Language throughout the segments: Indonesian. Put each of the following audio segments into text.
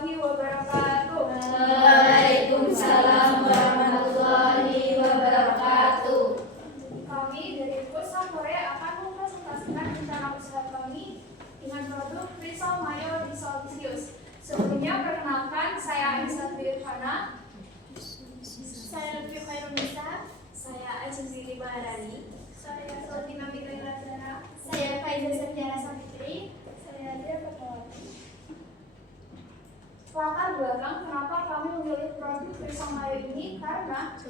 warahmatullahi wabarakatuh. Waalaikumsalam warahmatullahi wabarakatuh. Kami dari Pusat Korea akan mempresentasikan rencana usaha kami dengan produk Risol Mayo Risol Tius. Sebelumnya perkenalkan, saya Aisyah Birhana. Saya Lutfi Khairunisa. Saya Ajeng Maharani. Saya Sultina Bikailadara. Saya Faiza Santiara Sapitri. Saya Dia Petawati. Latar belakang kenapa kami memilih produk Risol Mayo ini karena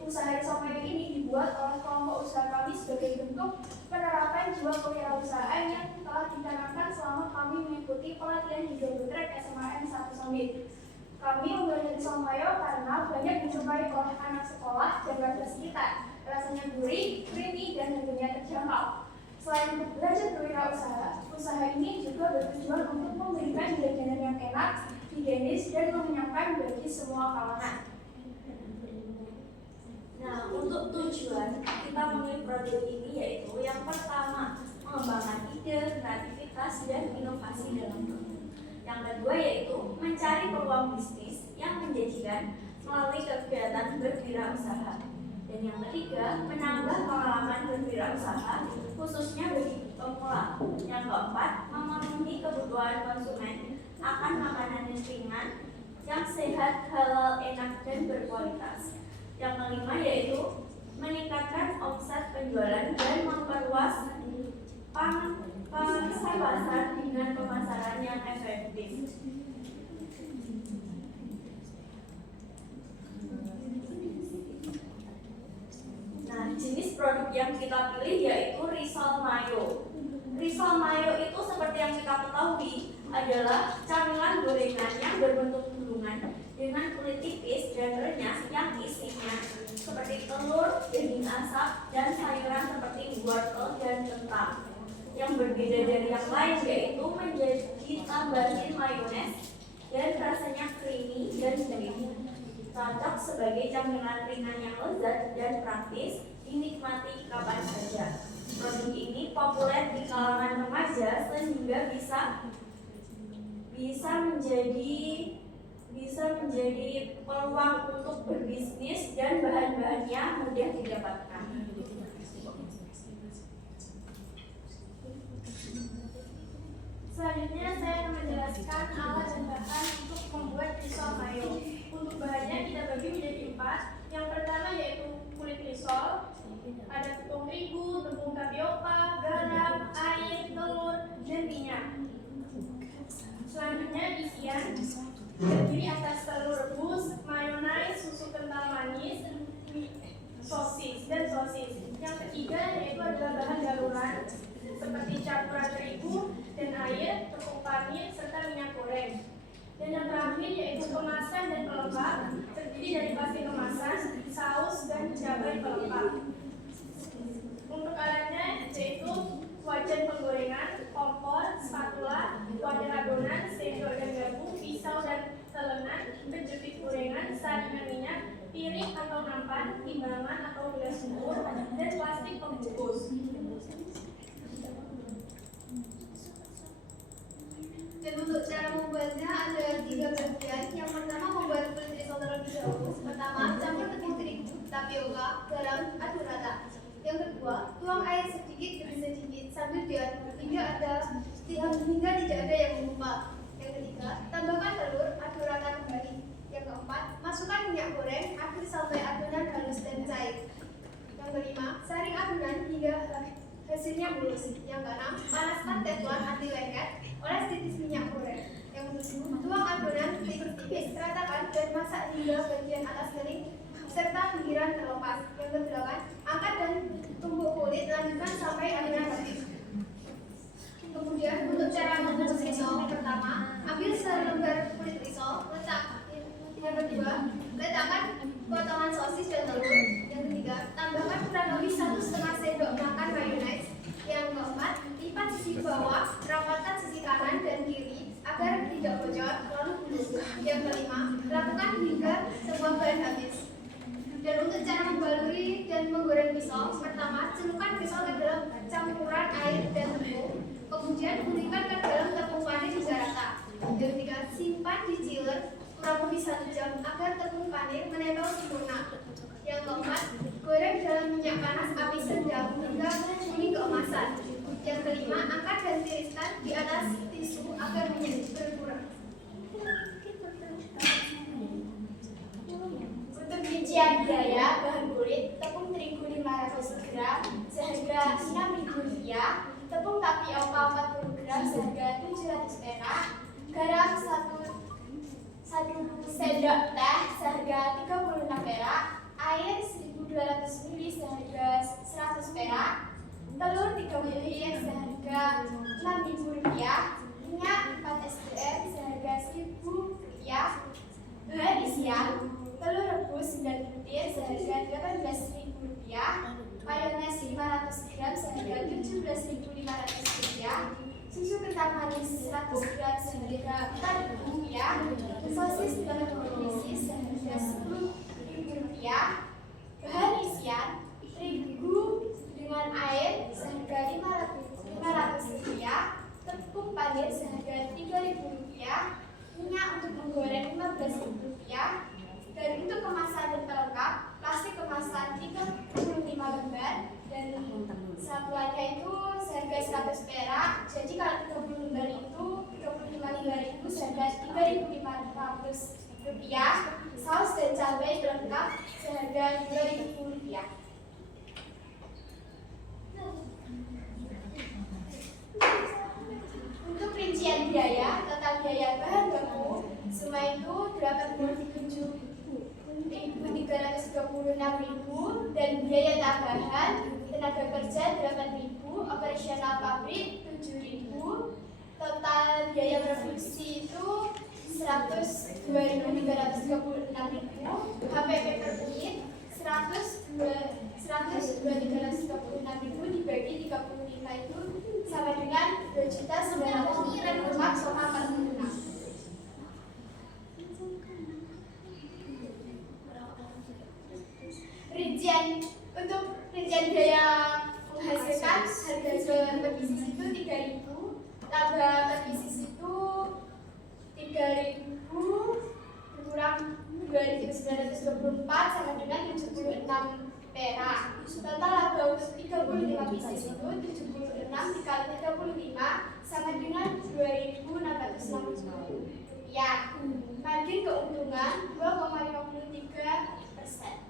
usaha Risol Mayo ini dibuat oleh kelompok usaha kami sebagai bentuk penerapan jiwa kewirausahaan yang telah ditanamkan selama kami mengikuti pelatihan di Track SMAN 1 Summit. Kami memilih Risol Mayo karena banyak disukai oleh anak sekolah dan warga sekitar. Rasanya gurih, creamy, dan harganya terjangkau. Selain untuk belajar berwirausaha, usaha ini juga bertujuan untuk memberikan jajanan yang enak, higienis, dan mengenyangkan bagi semua kalangan. Nah, untuk tujuan kita memilih produk ini yaitu yang pertama, mengembangkan ide, kreativitas, dan inovasi dalam produk. Yang kedua yaitu mencari peluang bisnis yang menjanjikan melalui kegiatan berwirausaha. Dan yang ketiga, menambah pengalaman berwirausaha khususnya bagi pemula. Yang keempat, memenuhi kebutuhan konsumen akan makanan yang ringan, yang sehat, halal, enak, dan berkualitas. Yang kelima yaitu meningkatkan omset penjualan dan memperluas pangsa pasar dengan pemasaran yang efektif. Nah, jenis produk yang kita pilih yaitu Risol Mayo. Risol Mayo itu seperti yang kita ketahui adalah camilan gorengan yang berbentuk gulungan dengan kulit tipis dan renyah yang isinya seperti telur, daging asap, dan sayuran seperti wortel dan kentang. Yang berbeda dari yang lain yaitu menjadi tambahin mayones dan rasanya creamy dan gurih. Cocok sebagai camilan ringan yang lezat dan praktis dinikmati kapan saja. Produk ini populer di kalangan remaja sehingga bisa menjadi peluang untuk berbisnis dan bahan-bahannya mudah didapatkan. Selanjutnya saya akan menjelaskan alat dan bahan untuk membuat risol mayo. Untuk bahannya kita bagi menjadi 4. Yang pertama yaitu kulit risol, ada tepung terigu, tepung tapioka, garam, air, telur, dan minyak. Selanjutnya isian terdiri atas telur rebus, mayonnaise, susu kental manis, sosis. Yang ketiga yaitu adalah bahan daluran seperti campuran terigu dan air, tepung panir, serta minyak goreng. Dan yang terakhir yaitu kemasan dan pelengkap terdiri dari plastik kemasan, saus, dan cabai pelengkap. Untuk alatnya yaitu wajan penggorengan, kompor, spatula, wadah adonan, sendok dan garpu, pisau dan telenan, penjepit gorengan, saringan minyak, piring atau nampan, timbangan atau gelas ukur, dan plastik pembungkus. Dan untuk cara membuatnya ada 3 bagian. Yang pertama membuat kulit risol terlebih dahulu. Pertama, campur tepung terigu, tapioka, garam, aduk rata. Yang kedua, tuang air sedikit demi sedikit sambil diaduk hingga tidak ada yang menggumpal. Yang ketiga, tambahkan telur, aduk rata kembali. Yang keempat, masukkan minyak goreng, aduk sampai adonan halus dan cair. Yang kelima, saring adonan hingga hasilnya mulus. Yang keenam, panaskan teflon anti lengket, oles titis minyak goreng. Yang ketujuh, tuang adonan tipis-tipis, ratakan dan masak hingga bagian atas kering serta pinggiran terlepas. Yang kedelapan, angkat dan tumbuk kulit, lanjutkan sampai adonan habis. Kemudian untuk cara membuat risol, pertama, ambil selembar kulit risol, letak. Yang kedua, letakkan potongan sosis dan telur. Yang ketiga, tambahkan kurang lebih 1,5 sendok makan mayonaise. Yang keempat, lipat sisi bawah, rapatkan sisi kanan dan kiri agar tidak bocor, lalu gulung. Yang kelima, lakukan hingga semua bahan habis. Dan untuk cara membaluri dan menggoreng risol, pertama, celupkan risol ke dalam campuran air dan tepung. Kemudian gulingkan ke dalam tepung manis hingga rata. kurang lebih 1 jam agar tepung panir menempel sempurna. Yang keempat, goreng dalam minyak panas api sedang hingga kuning keemasan. Yang kelima, angkat dan tiriskan di atas tisu agar minyak berkurang. Untuk rincian biaya, bahan kulit, tepung terigu 500 gram seharga Rp6.000, tepung tapioka 40 gram seharga 700 perak, garam 1 sendok teh seharga 36 perak, air 1.200 ml seharga 100 perak, telur 3 butir seharga Rp6.000, minyak 4 SDR seharga Rp1.000, bahan isian, telur rebus 9 butir seharga Rp18.000, mayones 500 gram seharga Rp17.500, susu kental manis 100 gram seharga Rp4.000, sosis berisi seharga Rp10.000, bahan isian, terigu dengan air seharga Rp500, tepung panir seharga Rp3.000, minyak untuk menggoreng Rp15.000, dan untuk kemasan dan pelengkap, plastik kemasan 35 lembar dan satuannya itu seharga 100 perak. Jadi kalau 30 lembar itu 35 lembar itu seharga Rp3.500, saus dan cabai pelengkap seharga Rp2.000. Untuk rincian biaya, total biaya bahan baku semua itu Rp87.326 dan biaya tambahan tenaga kerja Rp8.000, operasional pabrik Rp7.000, total biaya produksi itu Rp102.336, HPP per unit Rp102.336 dibagi 35 itu sama dengan Rp2.904,46. Untuk rincian biaya menghasilkan harga jual per pieces itu Rp3.000, tambah per pieces itu Rp3.000 berkurang Rp2.924 sama dengan 76 perak. Total laba untuk 35 pieces itu 76 dikali 35 sama dengan Rp2.660. Margin keuntungan 2,53%.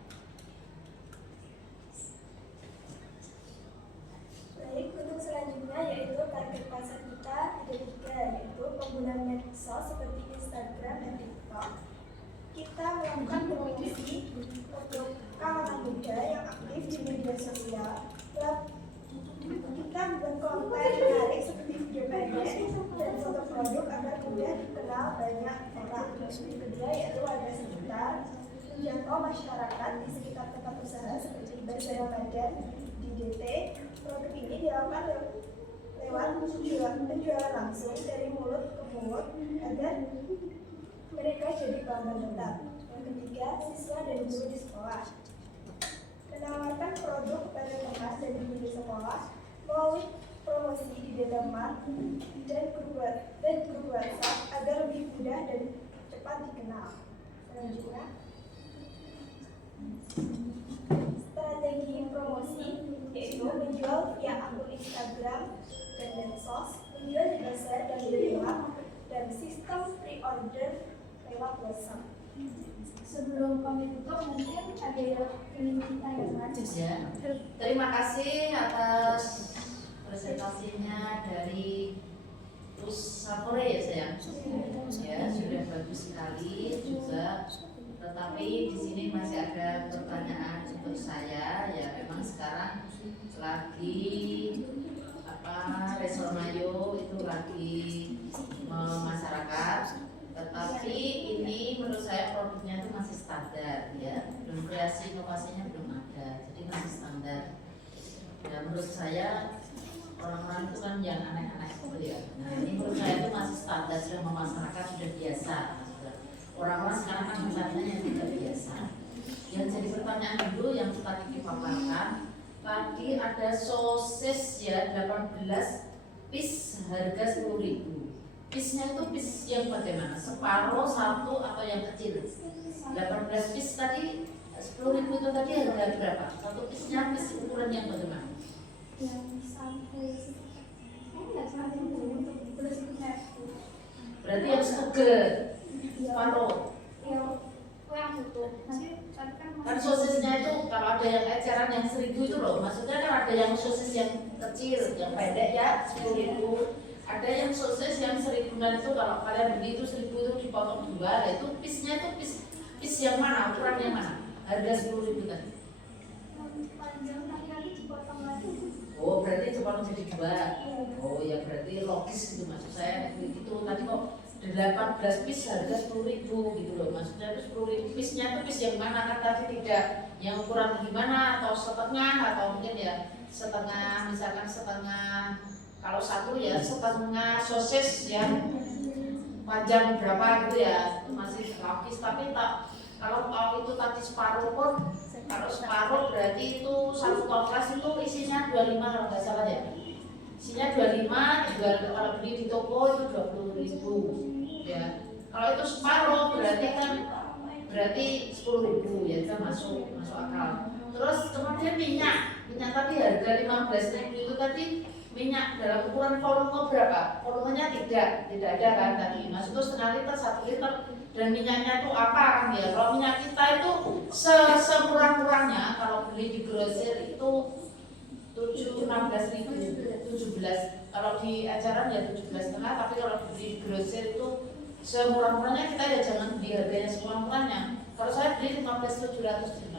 Baik, untuk selanjutnya yaitu target pasar kita ada 3, yaitu penggunaan medsos seperti Instagram dan TikTok. Kita melakukan promosi untuk kalangan muda yang aktif di media sosial. Kita membuat konten menarik seperti video pendek dan foto produk agar mudah dikenal banyak orang. Yang kedua yaitu warga sekitar, menjangkau masyarakat di sekitar tempat usaha seperti Bazar Ramadan di DT. Produk ini dilakukan lewat penjualan langsung dari mulut ke mulut agar mereka jadi pelanggan tetap. Yang ketiga, siswa dan guru di sekolah menawarkan produk pada teman dan guru di sekolah melalui promosi di Dedamat dan grup WhatsApp agar lebih mudah dan cepat dikenal. Selanjutnya, strategi promosi yaitu menjual via akun Instagram dan medsos, menjual di pasar dan beli-beli, dan sistem pre-order lewat WhatsApp. Sebelum kami tutup, mungkin ada yang ingin ditanyakan. Ya, terima kasih atas presentasinya dari Pusapore ya sayang. Ya, sudah bagus sekali juga. Tetapi di sini masih ada pertanyaan untuk saya. Ya, memang sekarang lagi Resor Mayo itu lagi masyarakat. Tetapi ini menurut saya produknya itu masih standar ya, belum kreasi inovasinya belum ada, jadi masih standar. Dan menurut saya orang-orang itu kan yang aneh-aneh gitu ya. Nah ini menurut saya itu masih standar, sudah masyarakat sudah biasa. Orang-orang sekarang kan mencarinya yang tidak biasa. Yang jadi pertanyaan dulu yang tadi dipaparkan, tadi ada sosis ya 18 piece harga 10.000. Pisnya itu pis yang bagaimana? Separuh, satu, atau yang kecil? 18 pis tadi, 10.000 itu tadi harga berapa? Satu pisnya pis ukuran yang bagaimana? Yang sampai nggak sampai untuk terus Berarti yang setengah, separuh. yang butuh nanti Kan sosisnya itu kalau ada yang eceran yang 1.000 itu loh, maksudnya kan ada yang sosis yang kecil, yang pendek ya 10.000. Ada yang sosis yang 1.000-an itu kalau kalian beli itu 1.000 itu dipotong 2, itu pisnya itu pis yang mana, ukuran yang mana? Harga 10.000 tadi. panjang kaki dipotong lagi. Oh berarti dipotong jadi 2. Oh ya berarti logis gitu maksud saya gitu. Tadi kok 18 pis harga 10.000 gitu loh, maksudnya itu 10.000 pisnya itu pis yang mana kan tadi tidak yang ukuran gimana atau setengah atau mungkin ya setengah, misalkan setengah, kalau satu ya setengah sosis yang panjang berapa gitu ya, itu masih logis. Tapi tak kalau itu tadi separuh pun, kalau separuh berarti itu satu toples itu isinya 25 kalau nggak salah ya, isinya 25, juga kalau beli di toko itu 20.000 ya. Kalau itu separuh berarti kan berarti 10.000 ya, itu masuk akal. Terus kemudian minyak tadi harga 15.000 itu tadi, minyak dalam ukuran volume berapa? Volumenya tidak ada kan tadi. Maksudnya setengah liter, 1 liter, dan minyaknya itu apa kan ya? Kalau minyak kita itu semurah-murahnya kalau beli di grosir itu 16.000, 17. Kalau di eceran ya 17,5, tapi kalau beli di grosir itu semurah-murahnya kita ya jangan beli harganya semurah-murahnya. Kalau saya beli 15.700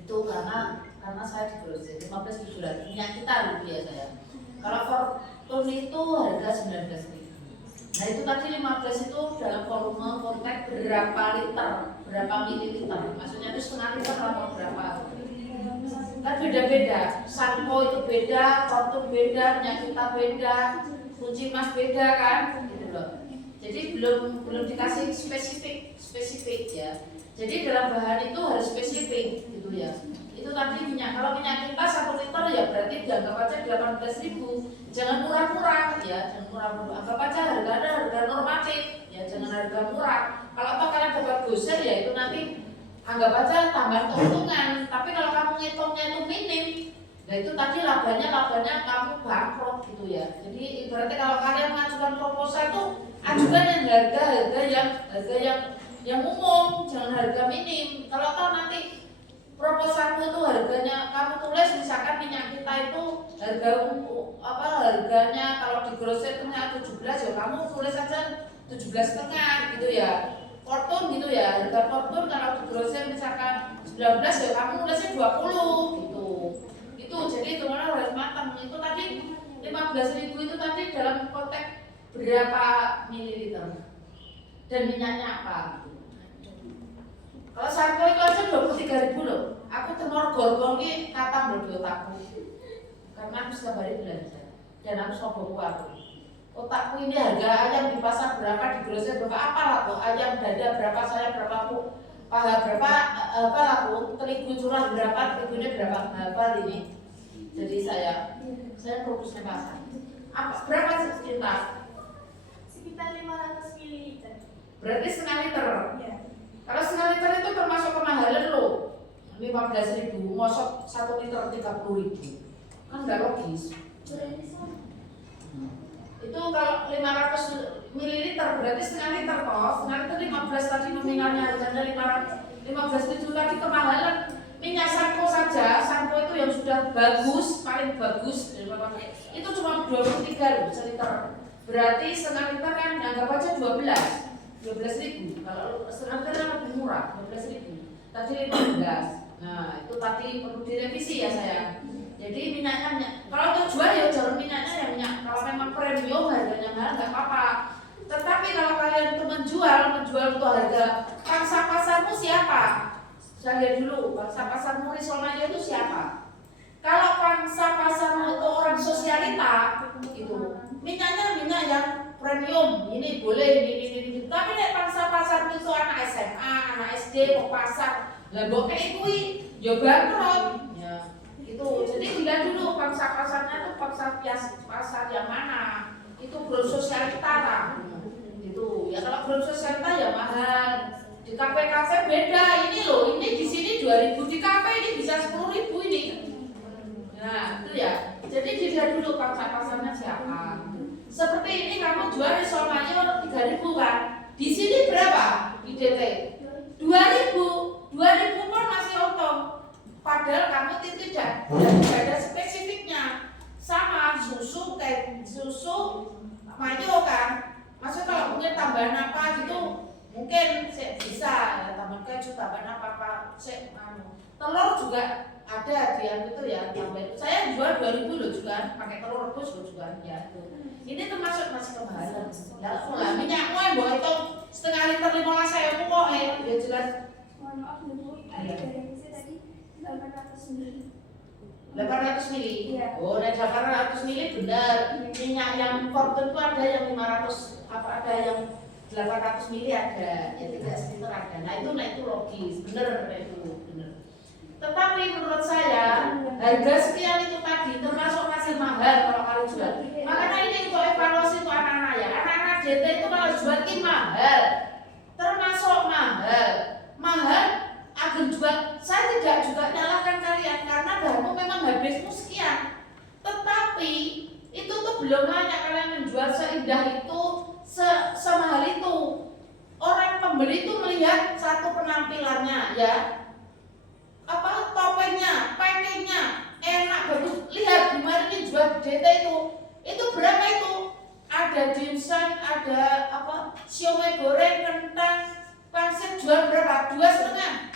itu karena saya di grosir 15.700 minyak kita dulu ya saya. Kalau Fortune itu harga 19.000. Nah itu tadi 15 itu dalam volume konteks berapa liter, berapa mililiter, maksudnya itu setengah liter atau berapa. Kan beda-beda, Sanpo itu beda, Fortune beda, minyak kita beda, kunci emas beda kan, gitu loh. Jadi belum dikasih spesifik ya. Jadi dalam bahan itu harus spesifik gitu ya. Itu tadi minyak, kalau minyak kita 1 liter ya berarti dianggap aja 18.000. Jangan murah-murah ya, jangan murah-murah. Anggap aja harga normatif ya, jangan harga murah. Kalau apa kalian dapat doser ya itu nanti anggap aja tambahan keuntungan. Tapi kalau kamu ngitungnya itu minim, nah itu tadi labanya kamu bangkrut gitu ya. Jadi berarti kalau kalian mengajukan proposal itu ajukan yang harga yang umum, jangan harga minim. Kalau tahu nanti proposalmu itu harganya kamu tulis misalkan minyak kita itu harganya kalau di grosir ternyata 17 ya kamu tulis aja 17,5 gitu ya. Fortune gitu ya, harga Fortune kalau di grosir misalkan 19 ya kamu tulisnya 20 gitu. Itu jadi itu mana harus matang. Itu tadi 15.000 itu tadi dalam konteks berapa mililiter dan minyaknya apa gitu. Kalau Sanpo itu aja 23.000 loh. Aku temor gorgol ini kata loh di otakku. Karena aku setiap hari belajar dan aku soboku aku. Otakku ini harga ayam di pasar berapa, di grosir berapa, apalah tuh ayam dada berapa, saya berapa, paha berapa, apalah tuh terigu curah berapa, terigunya berapa, hafal ini. Jadi saya fokusnya pasar. Berapa sekitar? Sekitar 500 ml. Berarti setengah liter. Ya. Kalau setengah liter itu termasuk kemahalan loh. 15.000, mosok 1 liter 30.000. Kan nggak logis. Itu kalau 500 ml berarti setengah liter toh. Setengah liter 15 tadi nominalnya harganya 15.000 tadi kemahalan. Minyak Sanpo saja, Sanpo itu yang sudah bagus, paling bagus itu cuma 23 loh seliter. Berarti setengah liter kan anggap aja 12.000. Kalau setengah liter kan lebih murah, 12.000. Tadi 15. Nah itu tadi perlu direvisi ya saya. Jadi minyaknya kalau untuk jual ya jangan minyaknya yang minyak. Kalau memang premium harganya mahal nggak apa-apa. Tetapi kalau kalian itu menjual untuk harga, pangsa pasarmu siapa? Saya lihat dulu, pangsa pasarmu Risolmayo itu siapa? Kalau pangsa pasarmu itu orang sosialita, gitu, minyaknya minyak yang premium, ini boleh, ini. Tapi nek pangsa pasarmu itu anak SMA, anak SD, mau pasar, lah mbok kayak kuwi, ya bangkrut. Ya, itu. Jadi dilihat dulu pangsa pasarnya itu pangsa pasar yang mana? Itu bersosial Utara. Gitu. Ya kalau Grand Sosialita ya mahal. Di kafe-kafe beda. Ini loh, ini di sini 2.000, di kafe ini bisa 10.000 ini. Nah, itu ya. Jadi dilihat dulu pasarnya siapa. Seperti ini kamu jual risol mayo 3.000 kan? Di sini berapa? Di DT 2.000 pun masih untung. Padahal kamu tidak ada spesifiknya. Sama susu kayak susu mayo kan. Maksudnya kalau mungkin tambahan apa gitu mungkin bisa ya, tambahan keju, tambahan apa telur juga ada di yang itu ya, tambahan. Saya jual 2.000 loh juga, pakai telur rebus loh juga ya. Ini termasuk masih kemahalan. Ya lah minyakmu yang bawa itu setengah liter 15.000 kok ya jelas. Mohon maaf Bu, ada remisi tadi 800 mili. 800 mili. Iya. Oh, nah 800 mili benar. Minyak yang Fortune itu ada yang 500 apa ada yang 800 mili ada, ya 3 liter ada. Nah itu logis, benar itu benar. Tetapi menurut saya harga sekian itu tadi termasuk masih mahal kalau kalian jual. Makanya ini untuk evaluasi untuk anak-anak ya. Anak-anak DT itu kalau jual ini mahal, termasuk mahal agar jual. Saya tidak juga nyalahkan kalian karena bahanmu memang habismu sekian. Tetapi itu tuh belum layak kalian menjual seindah itu, semahal itu. Orang pembeli itu melihat satu penampilannya ya. Apa topengnya, packingnya enak bagus. Lihat gimana ini jual di DT itu berapa itu? Ada dimsum, ada apa? Siomay goreng, kentang, pangsit jual berapa? 2,5.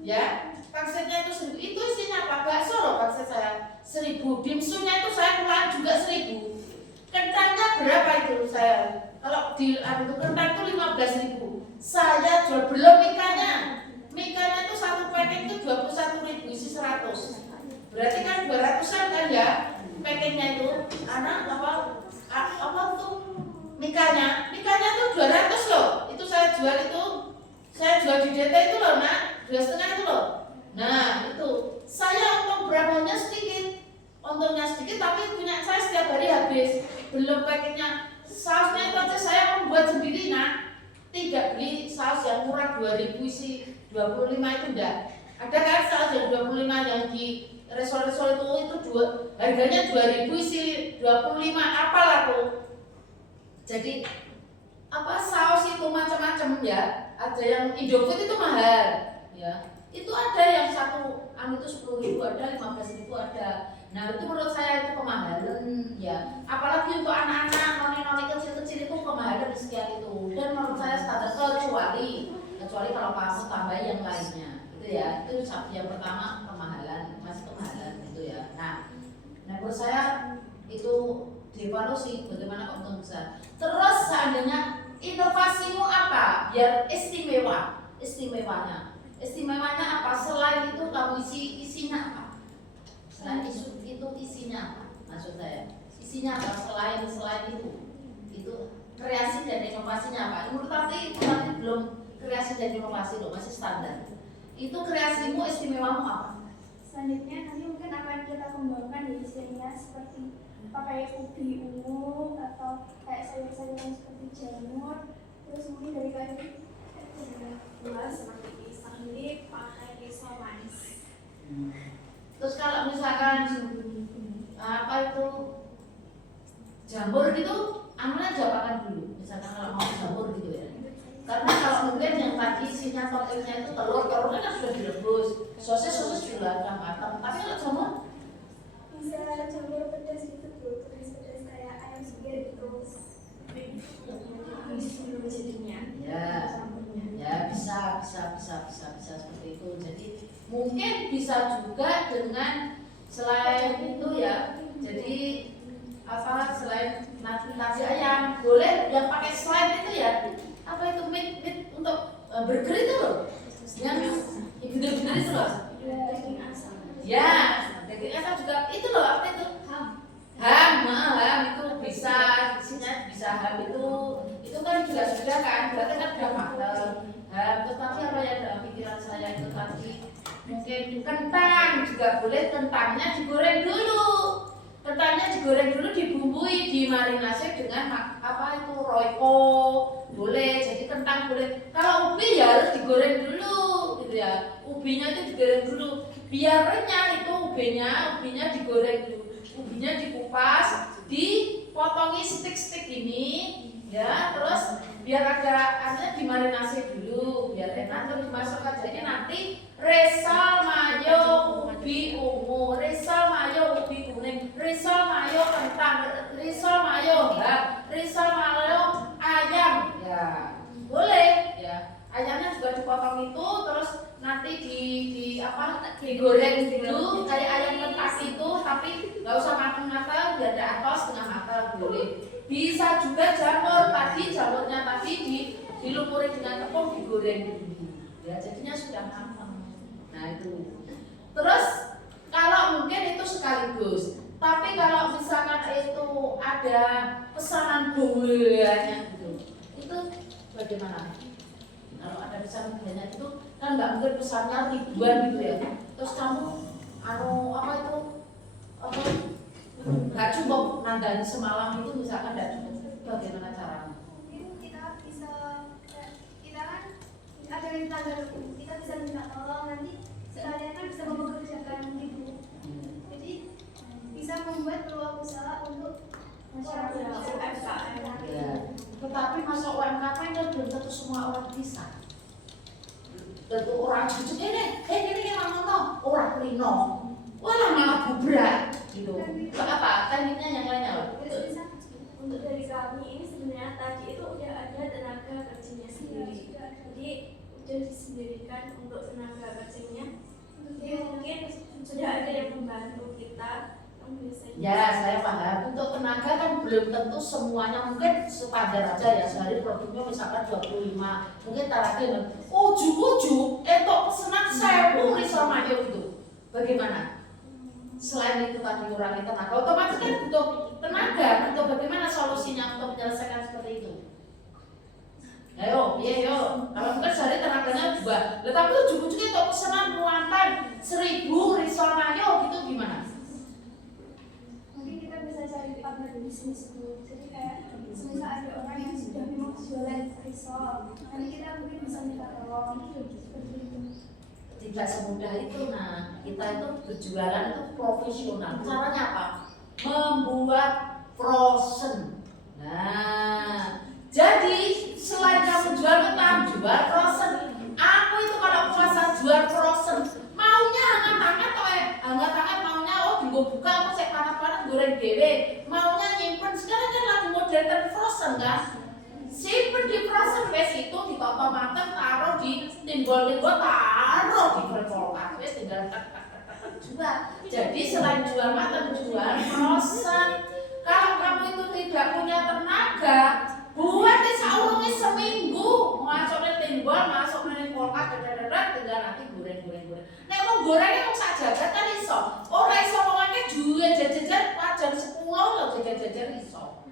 Ya, pangsitnya itu 1.000. Itu isinya apa? Bakso loh pangsit saya 1.000. Dimsumnya itu saya pulang juga 1.000. Kentangnya berapa itu saya? Kalau di kentang itu 15.000. Saya jual belum ikannya. Mikanya itu satu paket itu 21.000 isi 100. Berarti kan 200-an kan ya paketnya itu. Anak apa tuh mikanya tuh 200 loh. Itu saya jual di DT itu loh nak, 2,5 itu loh. Nah itu saya untung berapanya sedikit. Untungnya sedikit tapi punya saya setiap hari habis. Belum paketnya. Sausnya itu aja saya membuat sendiri nak. Tidak beli saus yang murah 2.000 isi 25 itu enggak. Ada kan saus yang 25 yang di resol-resol itu harganya 2.000 isi 25 apalah tuh. Jadi apa saus itu macam-macam ya. Ada yang Indofood itu mahal ya. Itu ada yang satu itu 10.000 ada, 15.000 ada. Nah itu menurut saya itu kemahalan ya. Apalagi untuk anak-anak noni-noni kecil-kecil itu kemahalan sekian itu. Dan menurut saya standar kecuali kalau kamu tambah yang lainnya gitu ya. Itu yang pertama kemahalan, masih kemahalan gitu ya. Nah menurut saya itu dievaluasi bagaimana keuntungan besar. Terus seandainya inovasimu apa biar istimewanya apa? Selain itu kamu isinya apa? Selain itu isinya apa? Maksud saya isinya apa selain itu kreasi dan inovasinya apa? Menurut tadi belum kreasi dan inovasi loh, masih standar. Itu kreasimu, istimewamu apa? Selanjutnya nanti mungkin akan kita kembangkan di istrinya seperti pakai ubi ungu atau kayak sayur-sayuran seperti jamur. Terus mungkin dari kalian seperti pisang ini pakai risol manis. Terus kalau misalkan apa itu jamur gitu, amannya jawaban dulu. Misalkan kalau mau jamur gitu ya. Karena kalau mungkin yang tadi isinya toppingnya itu telurnya kan sudah direbus, sosis juga udah matang. Tapi kalau jamur bisa jamur pedas gitu tuh, pedas kayak ayam segar gitu. Jadinya. Ya bisa seperti itu. Jadi mungkin bisa juga dengan selain itu ya. Jadi apa selain nasi ayam boleh yang pakai selain itu ya. Apa itu meat untuk burger itu loh. Yang bener-bener itu loh. Daging asam. Ya, daging asam juga itu loh apa itu? Ham itu bisa isinya bisa ham itu kan juga sudah kan berarti kan sudah matang. Tetapi apa yang dalam pikiran saya itu tadi mungkin kentang juga boleh, kentangnya digoreng dulu Kentangnya digoreng dulu, dibumbui, dimarinasi dengan apa itu royco, boleh. Jadi kentang boleh. Kalau ubi ya harus digoreng dulu, gitu ya. Ubinya itu digoreng dulu, biar renyah itu ubinya digoreng dulu. Ubinya dikupas, dipotongin stik-stik ini, ya. Terus biar agak dimarinasi dulu, biar enak. Terus dimasukkan. Jadi nanti risol mayo ubi ungu, risol mayo ubi kuning, risol mayo kentang, risol mayo risol mayo ayam, ya boleh ya. Ayamnya juga dipotong itu, terus nanti digoreng dulu kayak ayam kentang itu, tapi nggak usah matang-matang, biar ada atau setengah matang boleh. Bisa juga jamurnya tadi dilumuri dengan tepung, digoreng dulu, ya jadinya sudah matang. Nah itu. Terus kalau mungkin itu sekaligus, tapi kalau misalkan itu ada pesanan banyak gitu, itu bagaimana? Kalau ada pesanan banyak itu kan nggak mungkin pesannya ribuan gitu ya. Terus kamu nggak cukup nandani semalam itu misalkan nggak cukup, bagaimana caranya? Mungkin kita kan ada yang tanggal kita bisa minta tolong, nanti sekalian kan bisa mempekerjakan gitu. Jadi bisa membuat peluang usaha untuk UMKM. Ya. Tetapi masuk UMKM kan belum tentu semua orang bisa. Tentu orang cucu ini yang nonton orang Rino, walah malah bubrak gitu. Apa tekniknya yang lainnya loh? Untuk dari kami ini sebenarnya tadi itu udah ada tenaga kerjanya sendiri. Jadi udah disendirikan untuk tenaga kerjanya. Jadi mungkin sudah ada yang membantu kita yang biasanya. Ya, saya paham. Untuk tenaga kan belum tentu semuanya, mungkin sepadan aja ya, sehari produknya misalkan 25, mungkin tarafnya ujuk-ujuk untuk pesanan 1000 risol mayo itu. Bagaimana? Selain itu tadi mengurangi tenaga, otomatis kan butuh tenaga. Untuk bagaimana solusinya untuk menyelesaikan seperti itu? Ayo, iya yo. Kalau mungkin sehari tenaganya 2, tetapi ujung-ujungnya untuk pesanan muatan 1000 risol mayo gitu gimana? Mungkin kita bisa cari partner bisnis dulu. Jadi kayak semisal ada orang yang sudah memang jualan risol, nanti kita mungkin bisa minta tolong seperti itu. Tidak semudah itu. Nah, kita itu berjualan itu profesional. Caranya apa? Membuat frozen. Nah, jadi selain kamu jual mentah, jual frozen. Aku itu kalau puasa jual frozen, maunya hangat-hangat maunya buka aku saya panas-panas goreng dewe. Maunya nyimpen, sekarang kan lagi modern frozen kan? Simpen di frozen wes itu ditata matang, taruh di timbol-timbol, taruh di kulkas wes tinggal tek jual. Jadi selain jual matang, jual frozen. Kalau kamu itu tidak punya tenaga, buat di saurungnya seminggu, masukin timbol, masukin kulkas, tinggal nanti goreng. Nek mau gorengnya mau saja kan iso. Ora iso ngomongnya juga jajan wajan 10 loh jajan iso.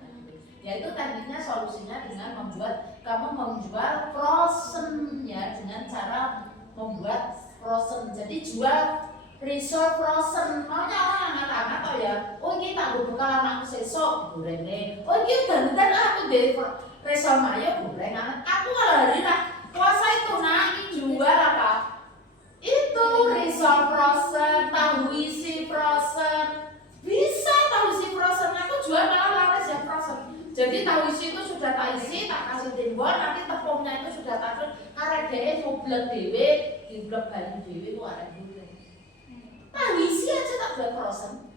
Ya itu tekniknya, solusinya dengan membuat kamu menjual frozen ya, dengan cara membuat frozen. Jadi jual risol frozen. Maunya orang hangat-hangat toh ya. Oh ini tak buka anakku sesok goreng deh. Oh ini dandan aku deh risol mayo goreng hangat. Aku hari puasa itu jual apa? Itu risol frozen, tahu isi frozen. Bisa tahu isi frozen. Aku jual malah laris ya frozen. Jadi tahu isi itu sudah tak isi, tak kasih timbol, nanti tepungnya itu sudah tak karek dhewe nyoblek dhewe, diblek bali dhewe itu arek dhewe. Tahu isi aja tak buat frozen.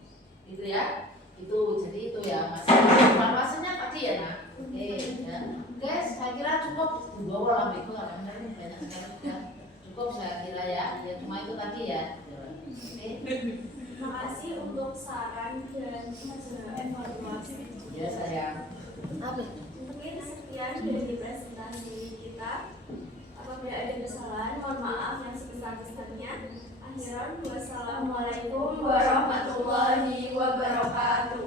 Gitu ya. Itu jadi itu ya Mas. Evaluasinya tadi ya nak. Oke ya. Guys, saya kira cukup. Dua lah itu karena banyak sekali ya. Cukup saya kira ya. Ya cuma itu tadi ya. Oke. Terima kasih untuk saran dan evaluasi. Ya sayang. Mungkin sekian dari presentasi kita. Apabila ada kesalahan, mohon maaf yang sebesar-besarnya. Akhiran, wassalamualaikum warahmatullahi wabarakatuh.